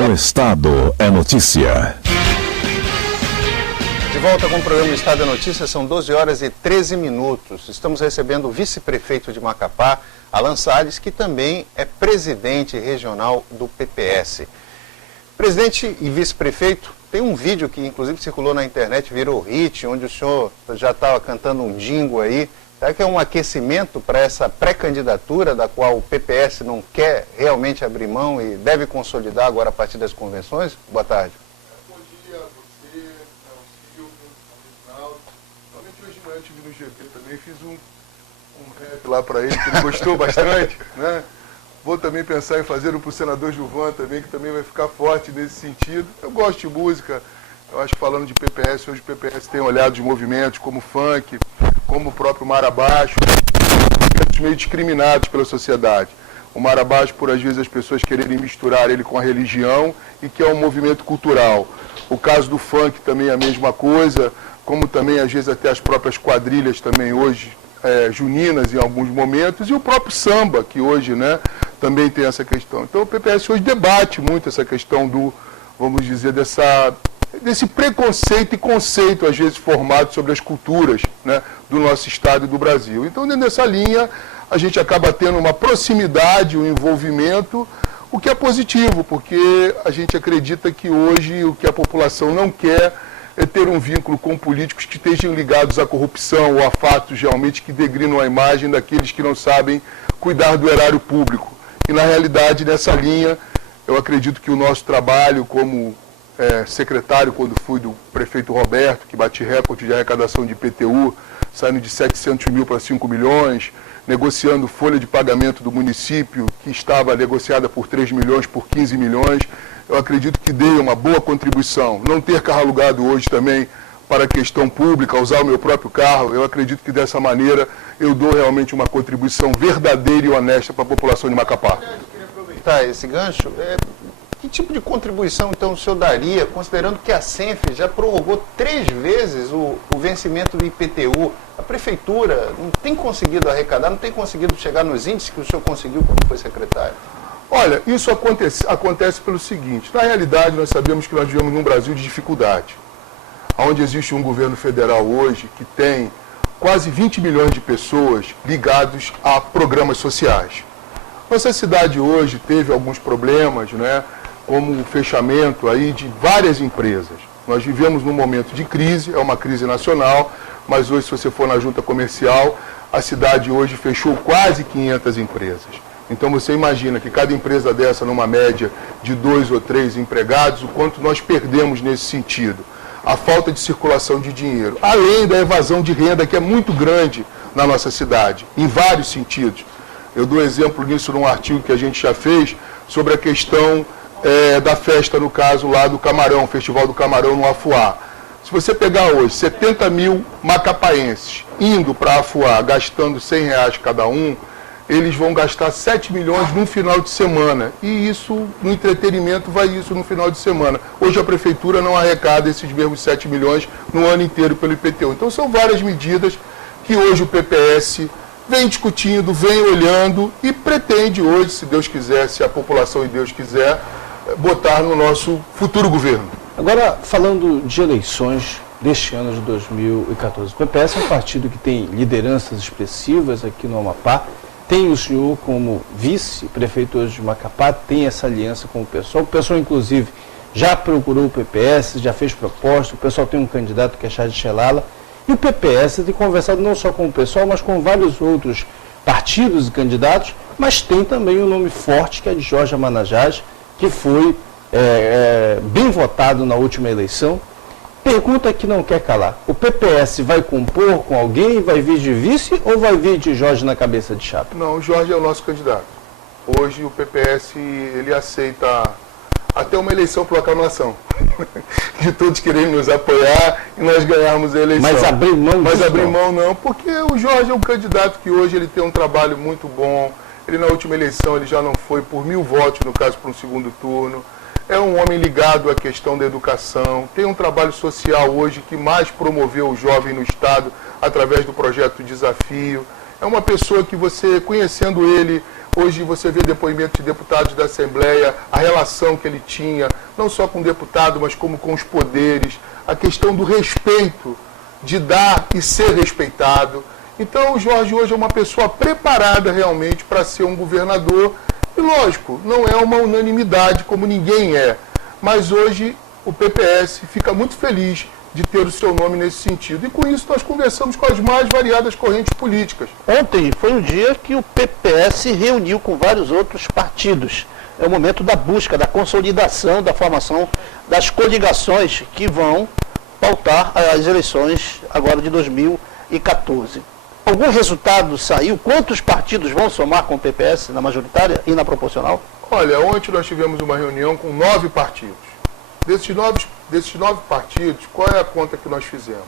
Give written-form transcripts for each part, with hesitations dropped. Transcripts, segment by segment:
O Estado é notícia. De volta com o programa Estado é Notícia, são 12 horas e 13 minutos. Estamos recebendo o vice-prefeito de Macapá, Alan Salles, que também é presidente regional do PPS. Presidente e vice-prefeito, tem um vídeo que inclusive circulou na internet, virou hit, onde o senhor já estava cantando um jingle aí. Será que é um aquecimento para essa pré-candidatura da qual o PPS não quer realmente abrir mão e deve consolidar agora a partir das convenções? Boa tarde. Bom dia a você, ao Silvio, ao Reginaldo. Realmente hoje na TV no GP também fiz um rap lá para ele, que ele gostou bastante, né? Vou também pensar em fazer um para o senador Gilvan também, que também vai ficar forte nesse sentido. Eu gosto de música, eu acho que falando de PPS, hoje o PPS tem olhado de movimentos como funk, como o próprio Mar Abaixo, movimentos meio discriminados pela sociedade. O Mar Abaixo, por às vezes as pessoas quererem misturar ele com a religião e que é um movimento cultural. O caso do funk também é a mesma coisa, como também às vezes até as próprias quadrilhas também hoje, juninas em alguns momentos, e o próprio samba, que hoje, né, também tem essa questão. Então o PPS hoje debate muito essa questão do, vamos dizer, desse preconceito e conceito, às vezes, formado sobre as culturas, né, do nosso estado e do Brasil. Então, dentro dessa linha, a gente acaba tendo uma proximidade, um envolvimento, o que é positivo, porque a gente acredita que hoje o que a população não quer é ter um vínculo com políticos que estejam ligados à corrupção ou a fatos realmente que degrinam a imagem daqueles que não sabem cuidar do erário público. E, na realidade, nessa linha, eu acredito que o nosso trabalho como secretário, quando fui do prefeito Roberto, que bate recorde de arrecadação de IPTU, saindo de 700 mil para 5 milhões, negociando folha de pagamento do município, que estava negociada por 3 milhões, por 15 milhões, eu acredito que dei uma boa contribuição. Não ter carro alugado hoje também para a questão pública, usar o meu próprio carro, eu acredito que dessa maneira eu dou realmente uma contribuição verdadeira e honesta para a população de Macapá. Eu queria aproveitar esse gancho. Que tipo de contribuição, então, o senhor daria, considerando que a Senf já prorrogou 3 vezes o vencimento do IPTU? A prefeitura não tem conseguido arrecadar, não tem conseguido chegar nos índices que o senhor conseguiu quando foi secretário? Olha, isso acontece pelo seguinte. Na realidade, nós sabemos que nós vivemos num Brasil de dificuldade, onde existe um governo federal hoje que tem quase 20 milhões de pessoas ligados a programas sociais. Nossa cidade hoje teve alguns problemas, né? Como o fechamento aí de várias empresas. Nós vivemos num momento de crise, é uma crise nacional, mas hoje, se você for na junta comercial, a cidade hoje fechou quase 500 empresas. Então você imagina que cada empresa dessa, numa média de 2 ou 3 empregados, o quanto nós perdemos nesse sentido. A falta de circulação de dinheiro, além da evasão de renda, que é muito grande na nossa cidade, em vários sentidos. Eu dou exemplo nisso num artigo que a gente já fez sobre a questão da festa, no caso lá do Camarão, Festival do Camarão no Afuá. Se você pegar hoje 70 mil macapaenses indo para Afuá, gastando R$100 cada um, eles vão gastar 7 milhões num final de semana. E isso, no entretenimento, vai isso no final de semana. Hoje a prefeitura não arrecada esses mesmos 7 milhões no ano inteiro pelo IPTU. Então são várias medidas que hoje o PPS vem discutindo, vem olhando e pretende hoje, se Deus quiser, se a população e Deus quiser, botar no nosso futuro governo. Agora, falando de eleições deste ano de 2014, o PPS é um partido que tem lideranças expressivas aqui no Amapá, tem o senhor como vice-prefeito hoje de Macapá, tem essa aliança com o pessoal inclusive já procurou o PPS, já fez proposta, o pessoal tem um candidato que é Chá de Xelala, e o PPS tem conversado não só com o pessoal, mas com vários outros partidos e candidatos, mas tem também um nome forte que é de Jorge Amanajás, que foi bem votado na última eleição. Pergunta que não quer calar. O PPS vai compor com alguém, vai vir de vice ou vai vir de Jorge na cabeça de chapa? Não, o Jorge é o nosso candidato. Hoje o PPS, ele aceita até uma eleição por aclamação. De todos querendo nos apoiar e nós ganharmos a eleição. Mas abrir mão disso? Mas abrir mão não, porque o Jorge é um candidato que hoje ele tem um trabalho muito bom. Ele na última eleição ele já não foi por 1000 votos, no caso, para um segundo turno. É um homem ligado à questão da educação. Tem um trabalho social hoje que mais promoveu o jovem no Estado através do projeto Desafio. É uma pessoa que você, conhecendo ele, hoje você vê depoimentos de deputados da Assembleia, a relação que ele tinha, não só com o deputado, mas como com os poderes, a questão do respeito, de dar e ser respeitado. Então, o Jorge hoje é uma pessoa preparada realmente para ser um governador. E, lógico, não é uma unanimidade como ninguém é. Mas hoje o PPS fica muito feliz de ter o seu nome nesse sentido. E com isso nós conversamos com as mais variadas correntes políticas. Ontem foi um dia que o PPS se reuniu com vários outros partidos. É o momento da busca, da consolidação, da formação das coligações que vão pautar as eleições agora de 2014. Algum resultado saiu? Quantos partidos vão somar com o PPS na majoritária e na proporcional? Olha, ontem nós tivemos uma reunião com 9 partidos. Desses nove partidos, qual é a conta que nós fizemos?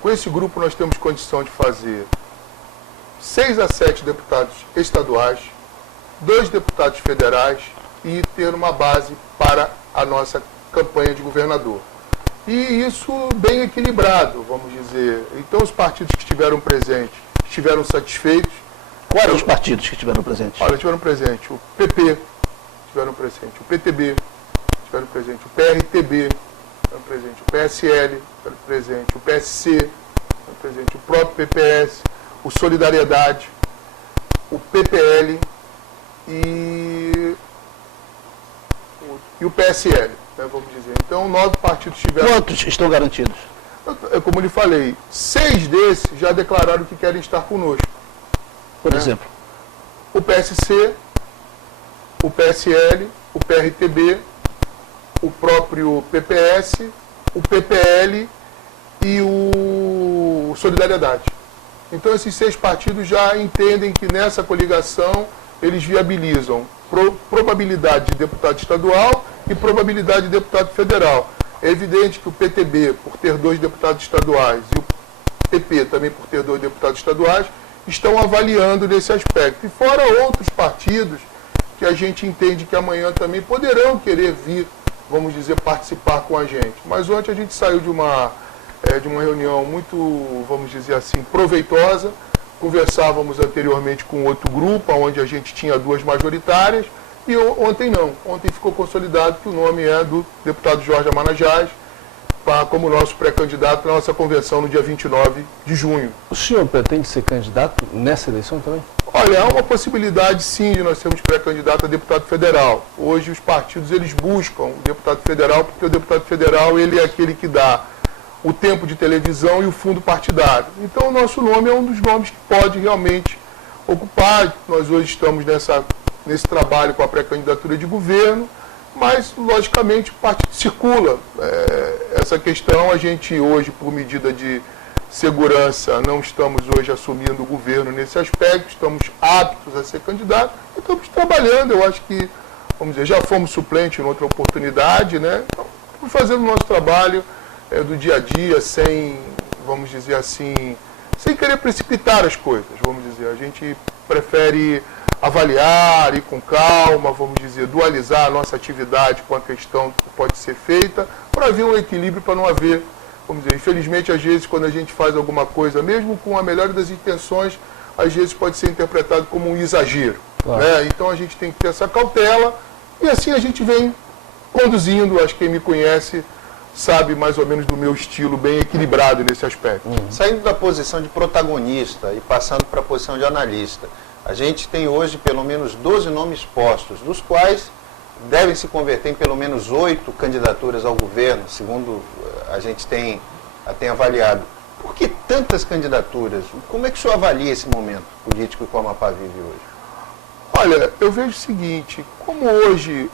Com esse grupo nós temos condição de fazer 6 a 7 deputados estaduais, 2 deputados federais e ter uma base para a nossa campanha de governador. E isso bem equilibrado, vamos dizer. Então os partidos que estiveram presentes estiveram satisfeitos. Quais eram os partidos que estiveram presentes? Olha, estiveram presentes o PP, estiveram presentes o PTB, estiveram presentes o PRTB, estiveram presentes o PSL, estiveram presentes o PSC, estiveram presentes o próprio PPS, o Solidariedade, o PPL e o PSL, né, vamos dizer. Então, 9 partidos tiveram... Quantos estão garantidos? Como eu lhe falei, 6 desses já declararam que querem estar conosco. Por exemplo? O PSC, o PSL, o PRTB, o próprio PPS, o PPL e o Solidariedade. Então, esses 6 partidos já entendem que nessa coligação eles viabilizam probabilidade de deputado estadual e probabilidade de deputado federal. É evidente que o PTB, por ter 2 deputados estaduais, e o PP também por ter 2 deputados estaduais, estão avaliando nesse aspecto. E fora outros partidos que a gente entende que amanhã também poderão querer vir, vamos dizer, participar com a gente. Mas ontem a gente saiu de uma reunião muito, vamos dizer assim, proveitosa. Conversávamos anteriormente com outro grupo, onde a gente tinha 2 majoritárias, e ontem não. Ontem ficou consolidado que o nome é do deputado Jorge Amanajás, como nosso pré-candidato na nossa convenção no dia 29 de junho. O senhor pretende ser candidato nessa eleição também? Olha, há uma possibilidade sim de nós sermos pré-candidato a deputado federal. Hoje os partidos eles buscam o deputado federal, porque o deputado federal ele é aquele que dá o tempo de televisão e o fundo partidário. Então o nosso nome é um dos nomes que pode realmente ocupar. Nós hoje estamos nesse trabalho com a pré-candidatura de governo, mas logicamente o partido circula. Essa questão a gente hoje, por medida de segurança, não estamos hoje assumindo o governo nesse aspecto, estamos aptos a ser candidatos e estamos trabalhando. Eu acho que, vamos dizer, já fomos suplente em outra oportunidade, né? Então, estamos fazendo o nosso trabalho do dia a dia, sem, vamos dizer assim, sem querer precipitar as coisas, vamos dizer. A gente prefere avaliar, ir com calma, vamos dizer, dualizar a nossa atividade com a questão que pode ser feita, para haver um equilíbrio, para não haver, vamos dizer, infelizmente, às vezes, quando a gente faz alguma coisa, mesmo com a melhor das intenções, às vezes pode ser interpretado como um exagero. Claro. Né? Então a gente tem que ter essa cautela, e assim a gente vem conduzindo. Acho que quem me conhece sabe mais ou menos do meu estilo bem equilibrado nesse aspecto. Saindo da posição de protagonista e passando para a posição de analista, a gente tem hoje pelo menos 12 nomes postos, dos quais devem se converter em pelo menos 8 candidaturas ao governo, segundo a gente tem avaliado. Por que tantas candidaturas? Como é que o senhor avalia esse momento político que o Amapá vive hoje? Olha, eu vejo o seguinte, como hoje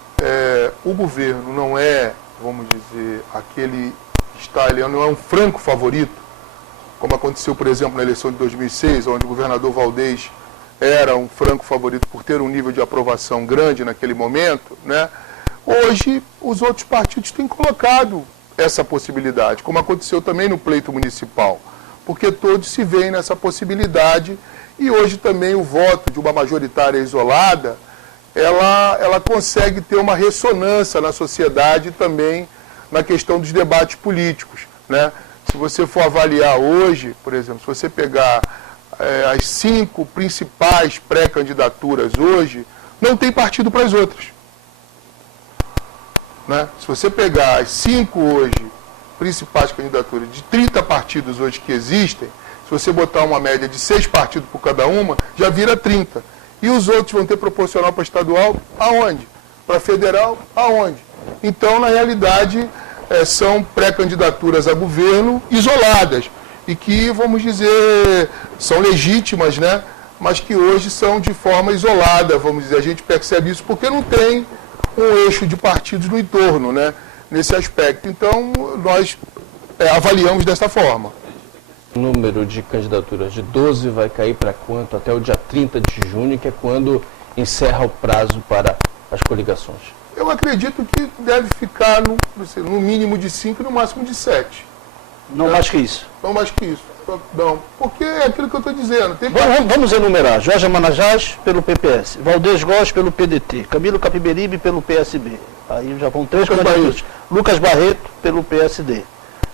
o governo não é, vamos dizer, aquele que está ali, não é um franco favorito, como aconteceu, por exemplo, na eleição de 2006, onde o governador Valdez era um franco favorito por ter um nível de aprovação grande naquele momento, né? Hoje os outros partidos têm colocado essa possibilidade, como aconteceu também no pleito municipal, porque todos se veem nessa possibilidade, e hoje também o voto de uma majoritária isolada, ela consegue ter uma ressonância na sociedade também na questão dos debates políticos, né? Se você for avaliar hoje, por exemplo, se você pegar as 5 principais pré-candidaturas hoje, não tem partido para as outras. Né? Se você pegar as 5 hoje principais candidaturas de 30 partidos hoje que existem, se você botar uma média de 6 partidos por cada uma, já vira 30. E os outros vão ter proporcional para estadual, aonde? Para federal, aonde? Então, na realidade, são pré-candidaturas a governo isoladas e que, vamos dizer, são legítimas, né? Mas que hoje são de forma isolada, vamos dizer. A gente percebe isso porque não tem um eixo de partidos no entorno, né? Nesse aspecto. Então, nós avaliamos dessa forma. O número de candidaturas de 12 vai cair para quanto? Até o dia 30 de junho, que é quando encerra o prazo para as coligações. Eu acredito que deve ficar no mínimo de 5 e no máximo de 7. Não mais que isso. Não mais que isso. Não, porque é aquilo que eu estou dizendo. Vamos enumerar. Jorge Manajás pelo PPS, Valdez Góes pelo PDT, Camilo Capiberibe pelo PSB. Aí já vão 3 candidatos. Lucas Barreto pelo PSD.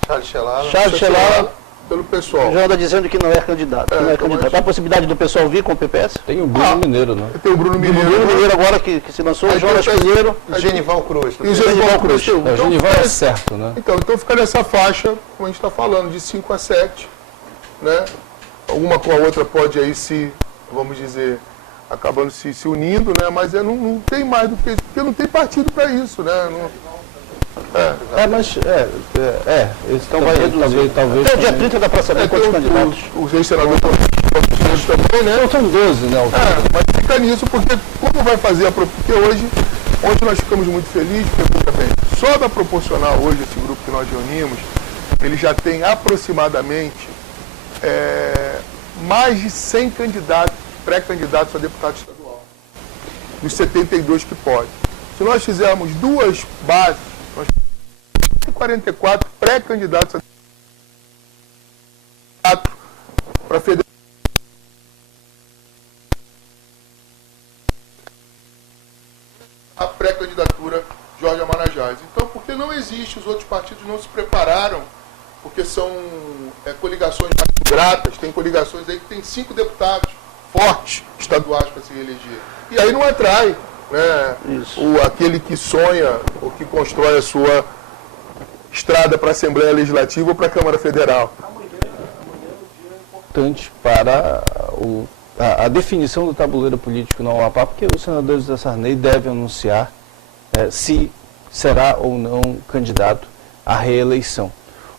Charles Chelala. Charles Chelala pelo pessoal. já anda dizendo que não é candidato. Que não é candidato. Há a possibilidade do pessoal vir com o PPS? Tem o Bruno Mineiro, né? Tem o Bruno Mineiro. O Bruno Mineiro agora que se lançou, o Jonas Pinheiro. E Genival Cruz. E o Genival Cruz. O Genival é certo, né? Então fica nessa faixa, como a gente está falando, de 5 a 7. Né? Alguma com a outra pode aí se, vamos dizer, acabando se unindo, né? Mas não tem mais do que... Porque não tem partido para isso, né? Esse então vai reduzir. Talvez até o dia 30 dá para saber quantos candidatos. Os ex-senadores também, né? Então, são 12, né? Mas fica nisso, porque como vai fazer porque hoje nós ficamos muito felizes, porque bem, só da proporcional hoje, esse grupo que nós reunimos, ele já tem aproximadamente mais de 100 candidatos, pré-candidatos a deputado estadual, dos 72 que pode. Se nós fizermos 2 bases, nós temos 44 pré-candidatos para federal. A pré-candidatura Jorge Amarajás. Então, porque não existe, os outros partidos não se prepararam, porque são coligações mais gratas, tem coligações aí que tem 5 deputados fortes estaduais para se reeleger. E aí não atrai, né, aquele que sonha ou que constrói a sua estrada para a Assembleia Legislativa ou para a Câmara Federal. Importante para a definição do tabuleiro político no Amapá, porque o senador José Sarney deve anunciar se será ou não candidato à reeleição.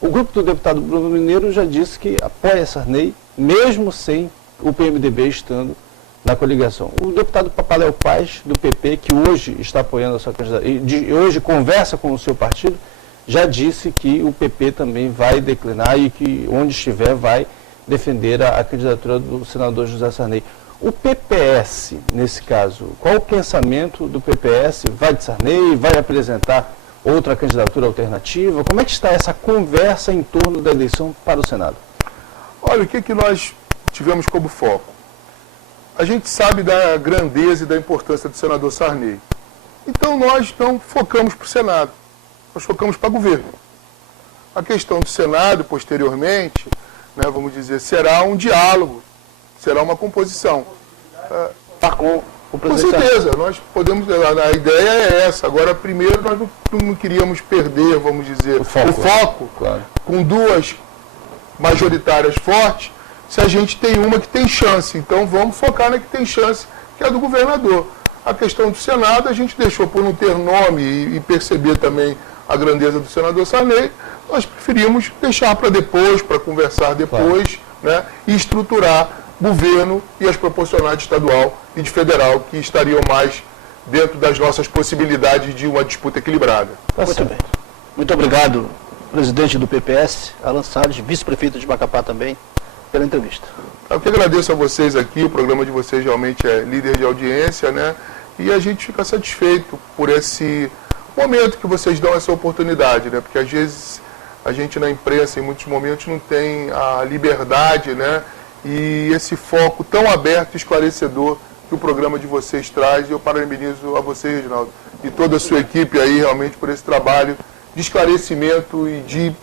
O grupo do deputado Bruno Mineiro já disse que apoia Sarney, mesmo sem o PMDB estando na coligação. O deputado Papaléu Paz, do PP, que hoje está apoiando a sua candidatura, e hoje conversa com o seu partido, já disse que o PP também vai declinar e que, onde estiver, vai defender a candidatura do senador José Sarney. O PPS, nesse caso, qual o pensamento do PPS? Vai de Sarney? Vai apresentar outra candidatura alternativa? Como é que está essa conversa em torno da eleição para o Senado? Olha, o que nós tivemos como foco? A gente sabe da grandeza e da importância do senador Sarney. Então nós não focamos para o Senado, nós focamos para o governo. A questão do Senado, posteriormente, né, vamos dizer, será um diálogo, será uma composição. Com certeza, nós podemos, a ideia é essa. Agora, primeiro, nós não queríamos perder, vamos dizer, o foco claro, com 2 majoritárias fortes, se a gente tem uma que tem chance. Então, vamos focar na que tem chance, que é a do governador. A questão do Senado, a gente deixou por não ter nome e perceber também a grandeza do senador Sarney, nós preferimos deixar para depois, para conversar depois, claro, né, e estruturar governo e as proporcionais de estadual e de federal, que estariam mais dentro das nossas possibilidades de uma disputa equilibrada. Muito bem. Muito obrigado, presidente do PPS, Alan Salles, vice-prefeito de Macapá também, pela entrevista. Eu que agradeço a vocês aqui, o programa de vocês realmente é líder de audiência, né? E a gente fica satisfeito por esse momento que vocês dão essa oportunidade, né? Porque às vezes a gente na imprensa, em muitos momentos, não tem a liberdade, né? E esse foco tão aberto e esclarecedor que o programa de vocês traz. E eu parabenizo a você, Reginaldo, e toda a sua equipe aí realmente por esse trabalho de esclarecimento e de,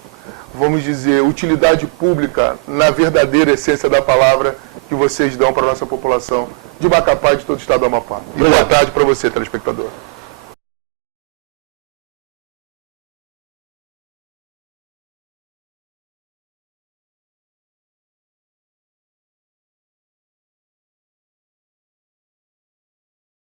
vamos dizer, utilidade pública na verdadeira essência da palavra que vocês dão para a nossa população de Macapá e de todo o estado do Amapá. E boa tarde para você, telespectador.